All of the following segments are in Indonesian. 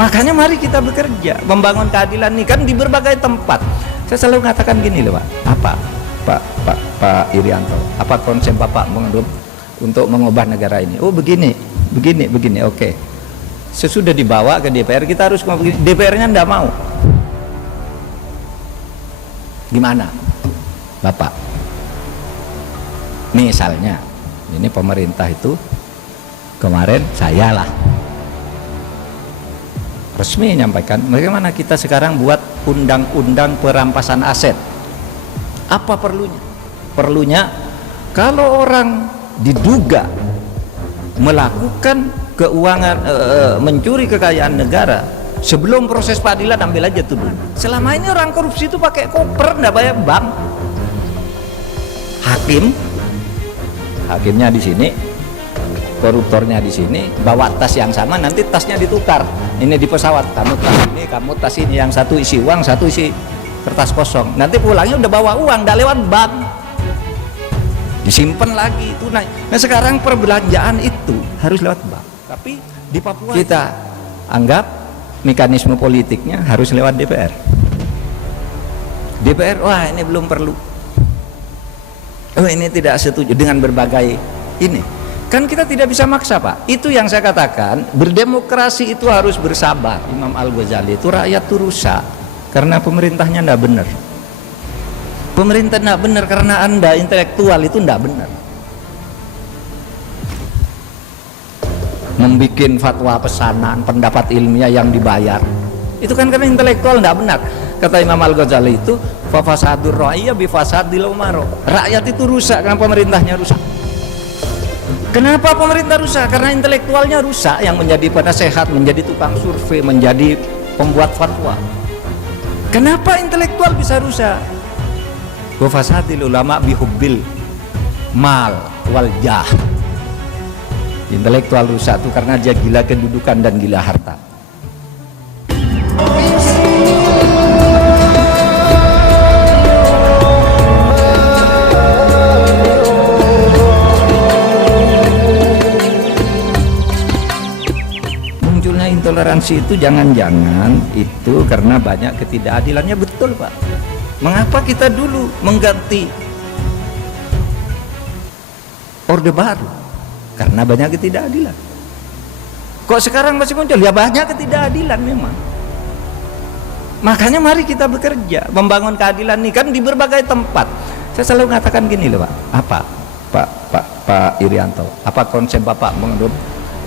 Makanya mari kita bekerja membangun keadilan ini kan di berbagai tempat. Saya selalu mengatakan gini loh Pak, apa Pak Irianto, apa konsep Bapak untuk mengubah negara ini? Oh begini, oke. Sesudah dibawa ke DPR kita harus DPR-nya enggak mau. Gimana Bapak? Misalnya ini pemerintah itu kemarin saya lah resmi menyampaikan bagaimana kita sekarang buat undang-undang perampasan aset. Apa perlunya? Perlunya kalau orang diduga melakukan keuangan mencuri kekayaan negara, sebelum proses peradilan ambil aja tuh dulu. Selama ini orang korupsi itu pakai koper enggak bayar bank. Hakimnya di sini, koruptornya di sini, bawa tas yang sama, nanti tasnya ditukar. Ini di pesawat, kamu tas ini, kamu tas ini, yang satu isi uang, satu isi kertas kosong. Nanti pulangnya udah bawa uang, udah lewat bank, disimpan lagi tunai. Nah sekarang perbelanjaan itu harus lewat bank. Tapi di Papua kita anggap mekanisme politiknya harus lewat DPR. DPR, wah ini belum perlu. Oh ini tidak setuju dengan berbagai ini. Kan kita tidak bisa maksa Pak. Itu yang saya katakan, berdemokrasi itu harus bersabar. Imam Al-Ghazali itu rakyat itu rusak karena pemerintahnya enggak benar. Pemerintah enggak benar karena Anda intelektual itu enggak benar. Membikin fatwa pesanan, pendapat ilmiah yang dibayar. Itu kan karena intelektual enggak benar. Kata Imam Al-Ghazali itu, fa fasadur ra'iyya bi fasadil umaro. Rakyat itu rusak karena pemerintahnya rusak. Kenapa pemerintah rusak? Karena intelektualnya rusak, yang menjadi penasehat, menjadi tukang survei, menjadi pembuat fatwa. Kenapa intelektual bisa rusak? Wa fasadil ulama bihubbil mal wal jah. Intelektual rusak itu karena dia gila kedudukan dan gila harta. Intoleransi itu jangan-jangan itu karena banyak ketidakadilannya. Betul Pak. Mengapa kita dulu mengganti Orde Baru? Karena banyak ketidakadilan. Kok sekarang masih muncul? Ya banyak ketidakadilan memang. Makanya mari kita bekerja membangun keadilan ini kan di berbagai tempat. Saya selalu mengatakan gini loh Pak, apa Pak Irianto, apa konsep Bapak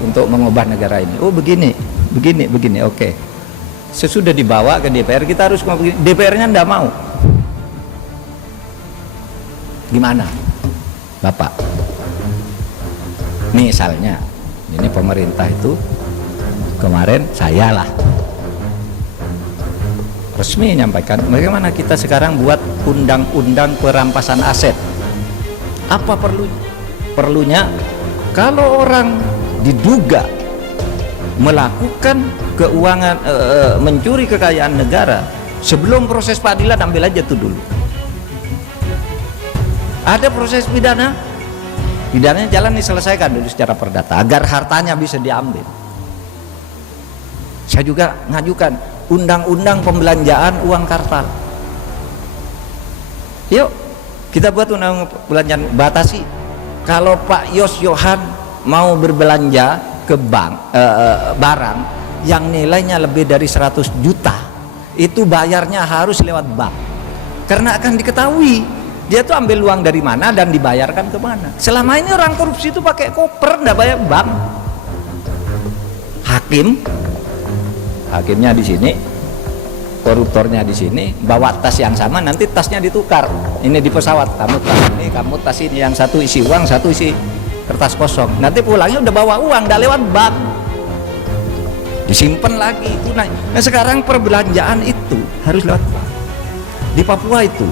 untuk mengubah negara ini? Oh begini, oke. Sesudah dibawa ke DPR kita harus DPR-nya enggak mau. Gimana Bapak? Misalnya ini pemerintah itu kemarin saya lah resmi menyampaikan bagaimana kita sekarang buat undang-undang perampasan aset. Apa perlunya? Perlunya kalau orang diduga melakukan keuangan mencuri kekayaan negara, sebelum proses peradilan ambil aja tuh dulu. Ada proses pidananya jalan diselesaikan dulu secara perdata agar hartanya bisa diambil. Saya juga ngajukan undang-undang pembelanjaan uang kartal. Yuk kita buat undang pembelanjaan, batasi kalau Pak Yos Yohan mau berbelanja ke bank barang yang nilainya lebih dari 100 juta, itu bayarnya harus lewat bank karena akan diketahui dia tuh ambil uang dari mana dan dibayarkan ke mana. Selama ini orang korupsi itu pakai koper enggak bayar bank. Hakimnya di sini, koruptornya di sini, bawa tas yang sama, nanti tasnya ditukar. Ini di pesawat, kamu tas ini, kamu tas ini, yang satu isi uang, satu isi kertas kosong. Nanti pulangnya udah bawa uang, udah lewat bank, disimpan lagi tunai. Nah sekarang perbelanjaan itu harus lewat bank. Di Papua itu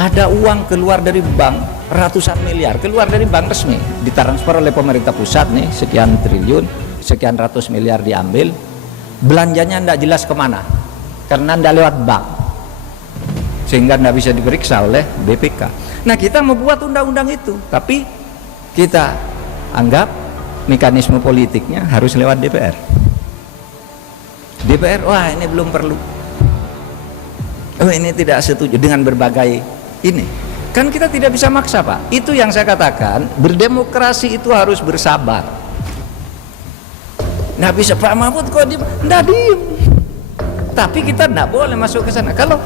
ada uang keluar dari bank ratusan miliar, keluar dari bank resmi, ditransfer oleh pemerintah pusat nih sekian triliun, sekian ratus miliar diambil, belanjanya tidak jelas kemana karena tidak lewat bank, sehingga tidak bisa diperiksa oleh BPK. Nah kita mau buat undang-undang itu, tapi kita anggap mekanisme politiknya harus lewat DPR. DPR, wah ini belum perlu, oh ini tidak setuju dengan berbagai ini. Kan kita tidak bisa maksa, Pak. Itu yang saya katakan, berdemokrasi itu harus bersabar. Nggak bisa Pak Mahfud kok diem, nggak diem. Tapi kita nggak boleh masuk ke sana. Kalau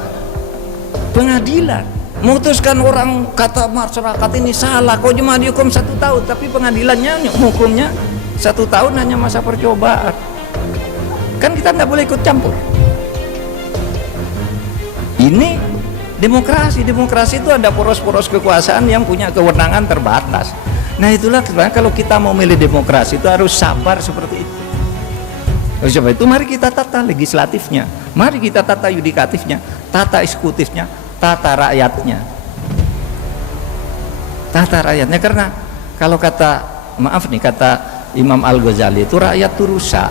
pengadilan memutuskan orang kata masyarakat ini salah, kok cuma dihukum 1 tahun, tapi pengadilannya hukumnya 1 tahun hanya masa percobaan. Kan kita nggak boleh ikut campur. Ini demokrasi. Demokrasi itu ada poros-poros kekuasaan yang punya kewenangan terbatas. Nah itulah kalau kita mau milih demokrasi itu harus sabar seperti itu. Oleh sebab itu mari kita tata legislatifnya, mari kita tata yudikatifnya, tata eksekutifnya, tata rakyatnya. Tata rakyatnya, karena kalau kata Imam Al-Ghazali itu rakyat itu rusak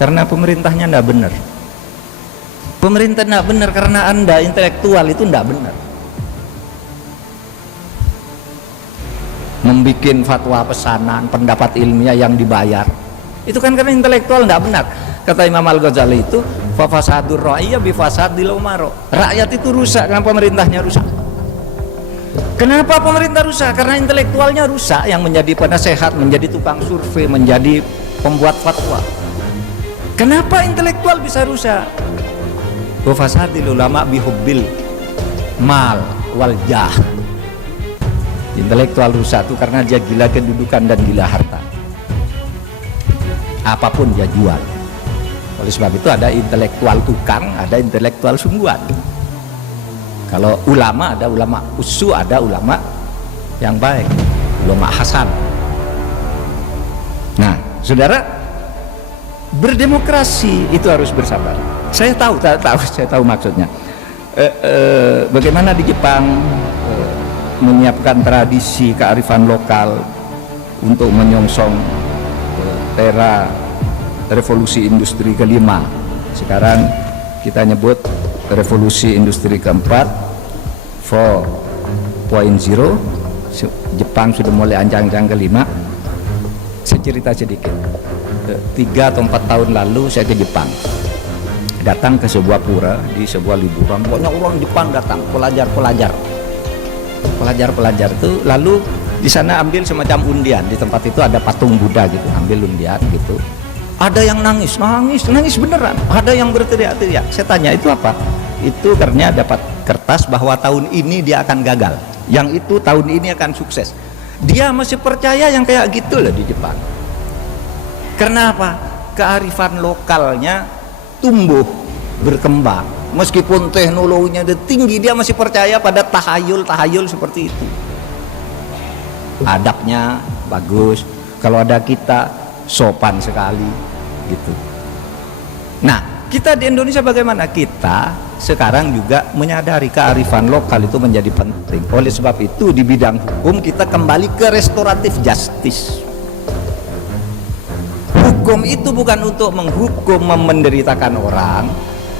karena pemerintahnya tidak benar. Pemerintah tidak benar karena Anda intelektual itu tidak benar. Membikin fatwa pesanan, pendapat ilmiah yang dibayar, itu kan karena intelektual tidak benar. Kata Imam Al-Ghazali itu, fasadur ra'iyah bifasadil umaro. Rakyat itu rusak karena pemerintahnya rusak. Kenapa pemerintah rusak? Karena intelektualnya rusak, yang menjadi penasehat, menjadi tukang survei, menjadi pembuat fatwa. Kenapa intelektual bisa rusak? Fasadil ulama bihubbil mal wal jah. Intelektual rusak itu karena dia gila kedudukan dan gila harta. Apapun dia jual. Oleh sebab itu ada intelektual tukang, ada intelektual sungguhan. Kalau ulama, ada ulama usu, ada ulama yang baik, ulama hasan. Nah, saudara, berdemokrasi itu harus bersabar. Saya tahu maksudnya. Bagaimana di Jepang menyiapkan tradisi kearifan lokal untuk menyongsong era revolusi industri kelima. Sekarang kita nyebut revolusi industri keempat 4.0. Jepang sudah mulai ancang-ancang kelima. Saya cerita sedikit. 3 atau 4 tahun lalu saya ke Jepang, datang ke sebuah pura di sebuah liburan. Banyak orang Jepang datang, pelajar itu, lalu di sana ambil semacam undian. Di tempat itu ada patung Buddha gitu, ambil undian gitu. Ada yang nangis beneran, ada yang berteriak-teriak. Saya tanya, itu apa? Itu karena dapat kertas bahwa tahun ini dia akan gagal, yang itu tahun ini akan sukses. Dia masih percaya yang kayak gitu loh di Jepang. Karena apa? Kearifan lokalnya tumbuh, berkembang. Meskipun teknologinya tinggi, dia masih percaya pada tahayul seperti itu. Adabnya bagus, kalau ada kita sopan sekali gitu. Nah, kita di Indonesia bagaimana? Kita sekarang juga menyadari kearifan lokal itu menjadi penting. Oleh sebab itu di bidang hukum kita kembali ke restoratif justice. Hukum itu bukan untuk menghukum, menderitakan orang,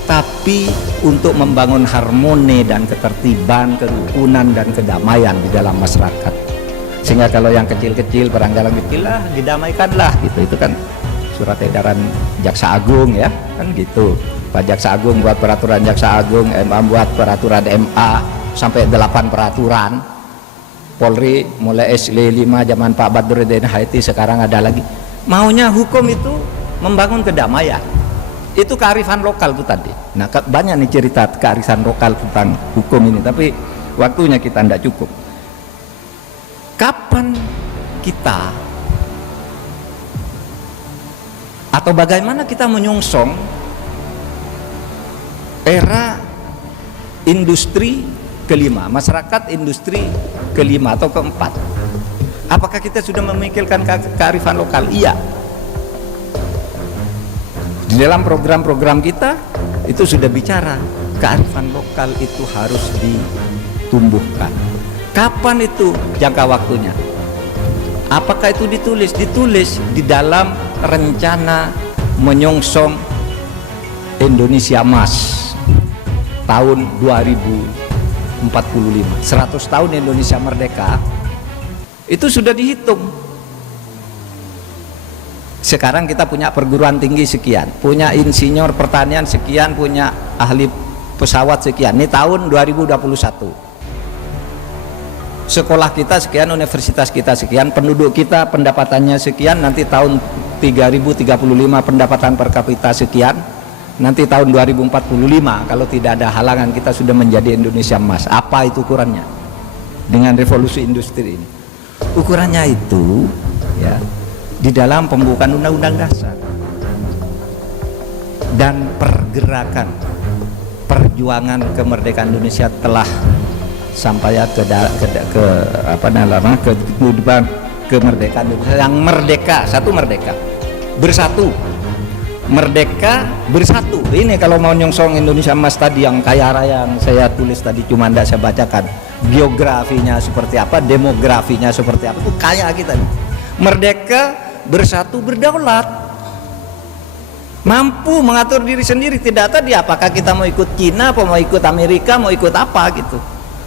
tapi untuk membangun harmoni dan ketertiban, kerukunan dan kedamaian di dalam masyarakat. Sehingga kalau yang kecil-kecil, pelanggaran kecil lah didamaikanlah gitu. Itu kan surat edaran Jaksa Agung ya, kan gitu. Pak Jaksa Agung buat peraturan Jaksa Agung, MA buat peraturan MA, sampai 8 peraturan. Polri mulai SL 5 zaman Pak Badruddin Haiti, sekarang ada lagi. Maunya hukum itu membangun kedamaian. Itu kearifan lokal itu tadi. Nah, banyak nih cerita kearifan lokal tentang hukum ini, tapi waktunya kita tidak cukup. Kapan kita atau bagaimana kita menyongsong era industri kelima, masyarakat industri kelima atau keempat? Apakah kita sudah memikirkan kearifan lokal? Iya. Di dalam program-program kita itu sudah bicara kearifan lokal itu harus ditumbuhkan. Kapan itu jangka waktunya? Apakah itu ditulis? Ditulis di dalam rencana menyongsong Indonesia Emas tahun 2045. 100 tahun Indonesia merdeka. Itu sudah dihitung. Sekarang kita punya perguruan tinggi sekian, punya insinyur pertanian sekian, punya ahli pesawat sekian. Ini tahun 2021. Sekolah kita sekian, universitas kita sekian, penduduk kita pendapatannya sekian, nanti tahun 3035 pendapatan per kapita sekian, nanti tahun 2045 kalau tidak ada halangan kita sudah menjadi Indonesia emas. Apa itu ukurannya? Dengan revolusi industri ini. Ukurannya itu ya di dalam pembukaan Undang-Undang Dasar dan pergerakan perjuangan kemerdekaan Indonesia telah sampai ke apa namanya kemerdekaan Indonesia yang merdeka, satu merdeka bersatu, merdeka bersatu. Ini kalau mau nyongsong Indonesia emas tadi yang kaya raya yang saya tulis tadi, cuma tidak saya bacakan biografinya seperti apa, demografinya seperti apa, itu kaya kita nih. Merdeka bersatu berdaulat, mampu mengatur diri sendiri, tidak tadi apakah kita mau ikut Cina, apa mau ikut Amerika, mau ikut apa gitu.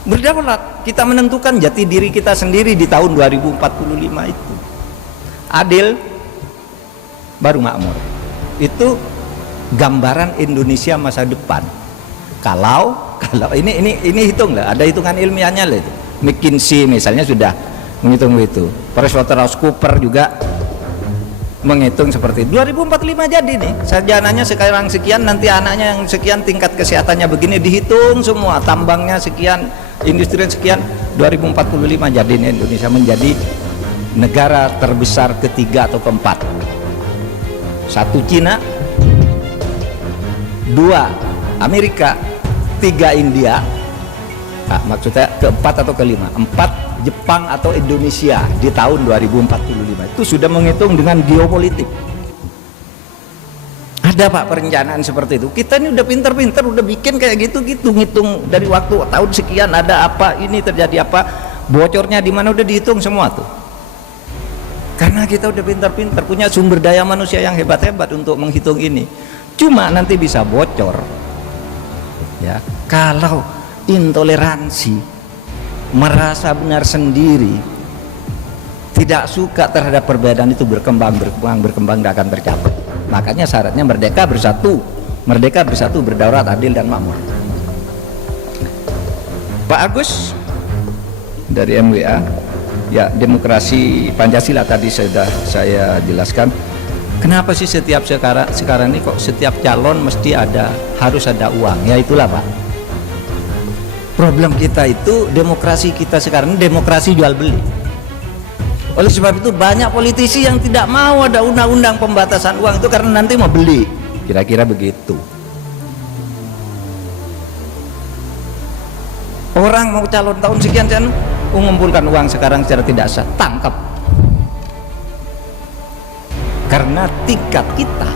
Berdaulat, kita menentukan jati diri kita sendiri di tahun 2045 itu. Adil baru makmur. Itu gambaran Indonesia masa depan. Kalau ini hitung lah, ada hitungan ilmiahnya lah itu. McKinsey misalnya sudah menghitung itu. PricewaterhouseCoopers juga menghitung seperti itu. 2045 jadi nih, sarjananya sekarang sekian, nanti anaknya yang sekian, tingkat kesehatannya begini, dihitung semua, tambangnya sekian, industri sekian, 2045 jadi nih Indonesia menjadi negara terbesar ketiga atau keempat. 1 Cina, 2 Amerika, 3 India, nah, maksudnya keempat atau kelima, 4 Jepang atau Indonesia di tahun 2045. Itu sudah menghitung dengan geopolitik. Ada Pak perencanaan seperti itu. Kita ini udah pinter-pinter, udah bikin kayak gitu-gitu, ngitung dari waktu tahun sekian ada apa, ini terjadi apa, bocornya di mana udah dihitung semua tuh. Karena kita udah pinter-pinter, punya sumber daya manusia yang hebat-hebat untuk menghitung ini. Cuma nanti bisa bocor ya kalau intoleransi, merasa benar sendiri, tidak suka terhadap perbedaan itu berkembang tidak akan tercapai. Makanya syaratnya merdeka bersatu, berdaulat, adil dan makmur. Pak Agus dari MWA, ya demokrasi Pancasila tadi sudah saya jelaskan. Kenapa sih sekarang ini kok setiap calon mesti harus ada uang? Ya itulah Pak. Problem kita itu demokrasi kita sekarang ini demokrasi jual beli. Oleh sebab itu banyak politisi yang tidak mau ada undang-undang pembatasan uang itu karena nanti mau beli. Kira-kira begitu. Orang mau calon tahun sekian mengumpulkan uang sekarang secara tidak sah, tangkap. Karena tingkat kita,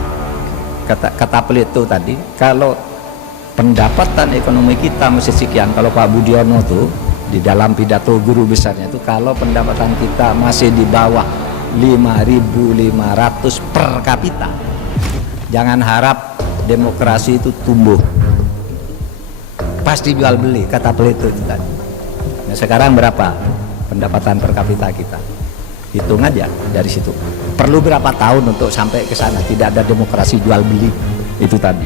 kata Plato tadi, kalau pendapatan ekonomi kita masih sekian, kalau Pak Budiono tuh di dalam pidato guru besarnya itu, kalau pendapatan kita masih di bawah 5.500 per kapita, jangan harap demokrasi itu tumbuh, pasti jual beli, kata Plato itu tadi. Nah sekarang berapa pendapatan per kapita kita? Hitung aja dari situ. Perlu berapa tahun untuk sampai ke sana tidak ada demokrasi jual beli itu tadi.